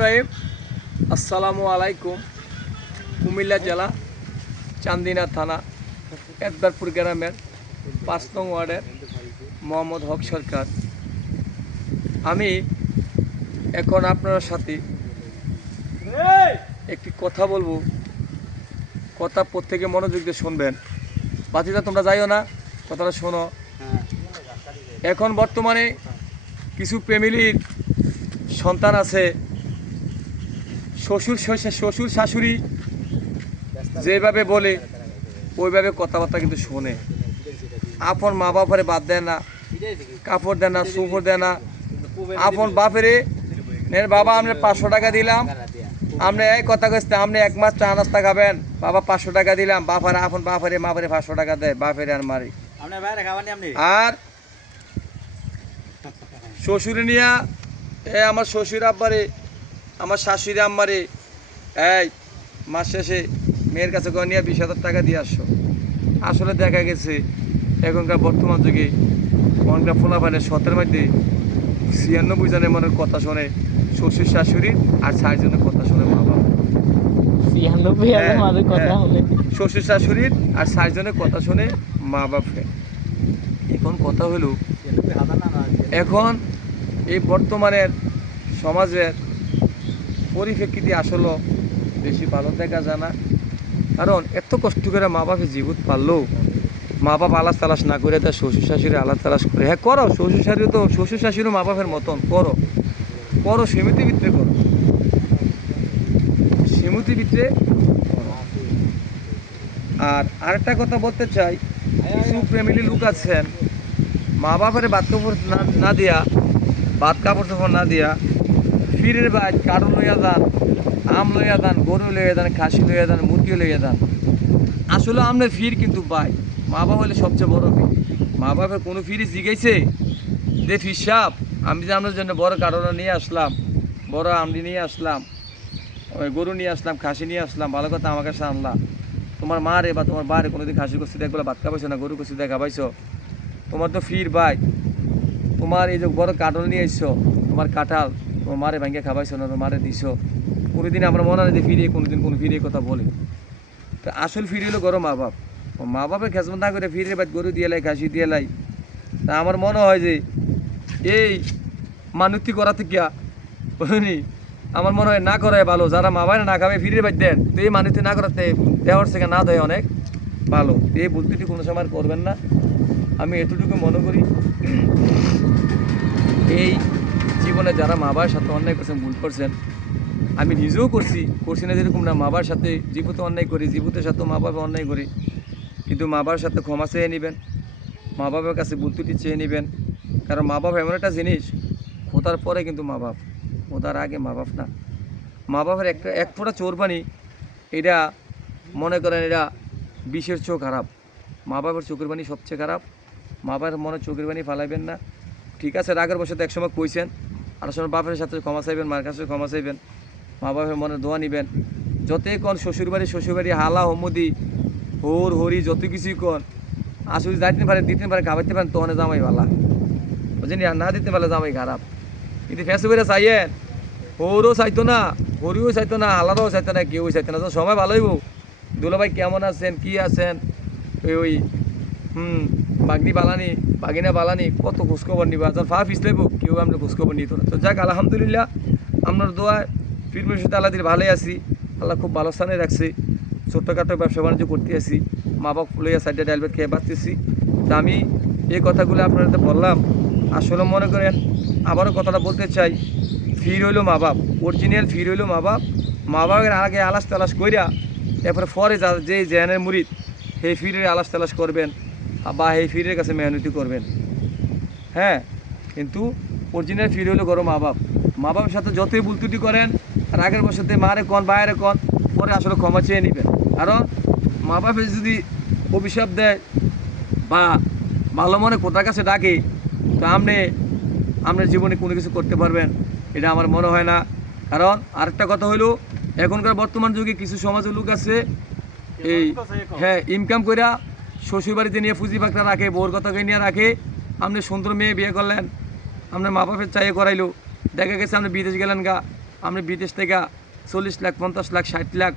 রাহিম আসসালামু আলাইকুম। কুমিল্লা জেলা চান্দিনা থানা একবারপুর গ্রামের ৫ নং ওয়ার্ডের মোহাম্মদ হক সরকার। আমি এখন আপনার সাথে একটি কথা বলবো, কথা প্রত্যেকে মনোযোগ দিয়ে শুনবেন। বাতিদা তোমরা যাইও না, কথাটা শোনো। এখন বর্তমানে কিছু ফ্যামিলির সন্তান আছে, শ্বশুর শাশুড়ি যেভাবে বলে ওইভাবে কথাবার্তা কিন্তু শোনে। আপন মা বাপরে বাদ দেয় না, কাপড় দেয় না, সুপড় দেয় না। আপন বাপেরে বাবা আমরা 500 টাকা দিলাম, আপনি এই কথা কইতে আপনি 1 মাস চা নাস্তা খাবেন, বাবা 500 টাকা দিলাম। বাপারে আপন বাপরে মাপরে 500 টাকা দেয়, বাপেরে আর মারি। আর শ্বশুরে নিয়া আমার শ্বশুর আব্বারে, আমার শাশুড়ি আম্মারে এই মাস শেষে মেয়ের কাছে করে নিয়ে 20,000 টাকা দিয়ে আসছো। আসলে দেখা গেছে এখনকার বর্তমান যুগে অনেকটা ফোলাফানের সতের মধ্যে 96 জনের মনের কথা শোনে শ্বশুর শাশুড়ি, আর 6 জনের কথা শোনে মা বাবা। শ্বশুর শাশুড়ির আর 6 জনের কথা শোনে মা বাপকে। এখন কথা হলো, এখন এই বর্তমানের সমাজের পরিপ্রেক্ষিতে আসলে বেশি ভালো দেখা যায় না। কারণ এত কষ্ট করে মা বাপের জীবন পারলেও মা বাপ আলাস তালাশ না করে তার শ্বশুর শাশুড়ি আলাস তালাশ করে। হ্যাঁ করো, শ্বশুর শাশুড়ি মা বাপের মতন করো, সীমিত ভিত্তিতে করো, সীমিত ভিত্তিতে করো। আর আরেকটা কথা বলতে চাই, কিছু ফ্যামিলি লোক আছেন মা বাপের ভাত কাপড় না দিয়া, ভাত কাপড় চোপড় না দিয়া ফিরের বাদ কারণ লইয়া যান, আম লইয়া যান, গরু লইয়া যান, খাসি লইয়া যান, মুরগিও লইয়া যান। আসলে আপনার ফির কিন্তু পাই মা বাবা হলে সবচেয়ে বড় ফির। মা বাপের কোনো ফিরই জিগাইছে যে ফির সাপ আমি যে আপনার জন্য বড় কারণে নিয়ে আসলাম, বড় আমডি নিয়ে আসলাম, ওই গরু নিয়ে আসলাম, খাসি নিয়ে আসলাম, ভালো কথা আমার কাছে আনলাম। তোমার মা রে বা তোমার বারে কোনোদিন খাসি কষি দেখবো ভাত খাবাইছো না, গরু কষি দেখা পাইছো? তোমার তো ফির ভাই, তোমার এই যে বড় কাঠল নিয়ে এসছো, তোমার কাঁঠাল তোমার মারে ভাঙ্গে খাবাইছো না, তোমার মারে দিছো। কোনোদিন আমরা মনে হয় যে ফিরিয়ে কোনোদিন কোনো ফিরিয়ে কথা বলে। তো আসল ফিরে হলো গরো মা বাপ। মা বাপের খেজমত না করে ফিরে বাদ গরু দিয়ে লাই, খাসি দিয়ে লাই। তা আমার মনে হয় যে এই মানুষটি করাতে গিয়া বুঝলি, আমার মনে হয় না করাই ভালো। যারা মা বাবা না খাবে ফিরে বাদ দেন, তো এই মানুষটি না করাতে দেওয়ার থেকে না দেয় অনেক ভালো। এই ভুলটি কোনো সময় করবেন না, আমি এতটুকু মনে করি। এই জীবনে যারা মা বাবার সাথে অন্যায় করছেন, ভুল করছেন, আমি নিজেও করছি না যেরকম না, মা বাবার সাথে জীবিত অন্যায় করি, জীবিতের সাথেও মা বাবা অন্যায় করি, কিন্তু মা বাবার সাথে ক্ষমা চেয়ে নেবেন, মা বাবার কাছে ভুল ত্রুটি চেয়ে নেবেন। কারণ মা বাবা এমন একটা জিনিস, খোদার পরে কিন্তু মা বাপ, খোদার আগে মা বাপ না। মা বাবার এক ফোঁটা চোরবানি, এটা মনে করেন এটা বিষের চেয়েও খারাপ। মা বাবার চোখের বাণী সবচেয়ে খারাপ। মা বাবার মনে চোখের বাণী ফালাইবেন না। ঠিক আছে, রাগের বসে তো একসময় কইছেন, আর সময় বাপের সাথে ক্ষমা চাইবেন, মার কাছে ক্ষমা চাইবেন, মা বাপের মনে দোয়া নিবেন। যতই কন শ্বশুরবাড়ি হালা হমুদি হোর হরি যত কিছুই কন, আসলে যাইতে পারেন, দিতে পারেন, খাবাইতে পারেন, তখন জামাই ভালা বুঝলি, আর না দিতে পারলে জামাই খারাপ। কিন্তু ফেসে করে চাইয়েন, হোরও চাইতো না, হরিও চাইতো না, হালারও চাইতো না, কেউ চাইতো না। তো সময় ভালো হইব, দুলাভাই কেমন আছেন, কি আছেন, ওই বাগনি বালানি, বাগিনা বালানি, কত খোঁজখবর নিবা। যখন ফা ফিস লাইব কেউ আমরা খোঁজখবর নিত না। তো যাক, আলহামদুলিল্লাহ আপনার দোয়ায় ফিরমের সাথে আল্লাহ দিয়ে ভালোই আছি। আল্লাহ খুব ভালো স্থানে রাখছি, ছোট্টখাটো ব্যবসা বাণিজ্য করতে আসি, মা বাপ লইয়া সাইডে ডাইলবেট খেয়ে বাঁচতেছি। তা আমি এই কথাগুলো আপনাদের বললাম। আসলে মনে করেন আবারও কথাটা বলতে চাই, ফির হইল মা বাপ, অরিজিনাল ফির হইল মা বাপ। মা বাপের আগে আলাস তালাশ কইরা এরপরে পরে যে জেনের মুরিদ সেই ফিরের আলাস তালাশ করবেন বা এই ফিরের কাছে মেহনতি করবেন। হ্যাঁ, কিন্তু অরিজিনাল ফির হইল গরো মা বাপ। মা বাবার সাথে যতই ভুল ত্রুটি করেন, রাগের বসতে মারে কন বাইরে কন, পরে আসলে ক্ষমা চেয়ে নেবেন। কারণ মা বাপের যদি অভিশাপ দেয় বা ভালো মনে কোথার কাছে ডাকে, তো আপনার জীবনে কোনো কিছু করতে পারবেন এটা আমার মনে হয় না। কারণ আরেকটা কথা হইল, এখনকার বর্তমান যুগে কিছু সমাজের লোক আছে এই হ্যাঁ ইনকাম কইরা শ্বশুরবাড়িতে নিয়ে ফুজি পাকড়া রাখে, বউর কথাকে নিয়ে রাখে। আপনি সুন্দর মেয়ে বিয়ে করলেন, আপনার মা বাপের চাইয়ে করাইলো, দেখা গেছে আপনি বিদেশ গেলেন গা, আমরা বিদেশ থেকে 40 লাখ 50 লাখ 60 লাখ